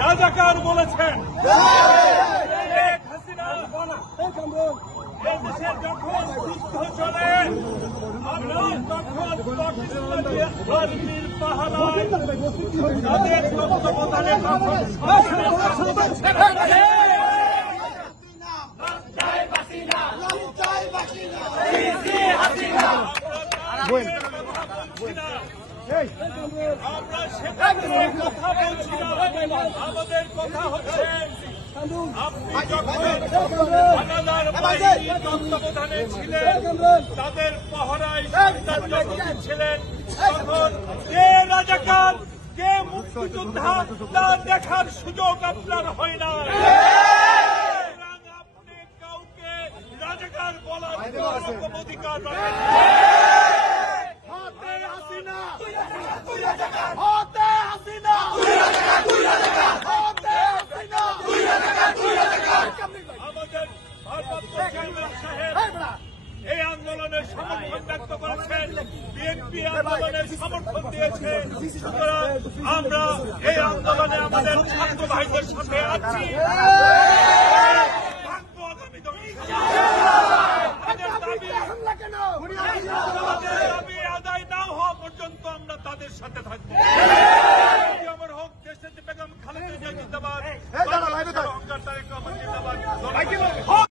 রাজাকার বলেছেন শেখ হাসিনা দেশের যখন যুদ্ধ চলে আমরা তখন আর্মির পাহারায় তাদের তত্ত্বাবধানে আমরা সেখানে কথা বলছি না। আমাদের কথা হচ্ছে আপনি যখন হানাদার বাহিনীর তত্ত্বাবধানে ছিলেন, তাদের পহরায় ছিলেন, তখন কে রাজাকার কে মুক্তিযোদ্ধা তা দেখার সুযোগ আপনার হয় না। আপনি কাউকে রাজাকার বলার কোন অধিকার রাখেন না। আমাদের ভারপ্রাপ্ত চেয়ারম্যান সাহেব এই আন্দোলনের সমর্থন ব্যক্ত করেছেন, বিএনপি আন্দোলনের সমর্থন দিয়েছে। সুতরাং আমরা এই আন্দোলনে আমাদের ছাত্র ভাইদের সাথে আছি। দাবি আদায় না হওয়া পর্যন্ত আমরা তাদের সাথে থাকবো।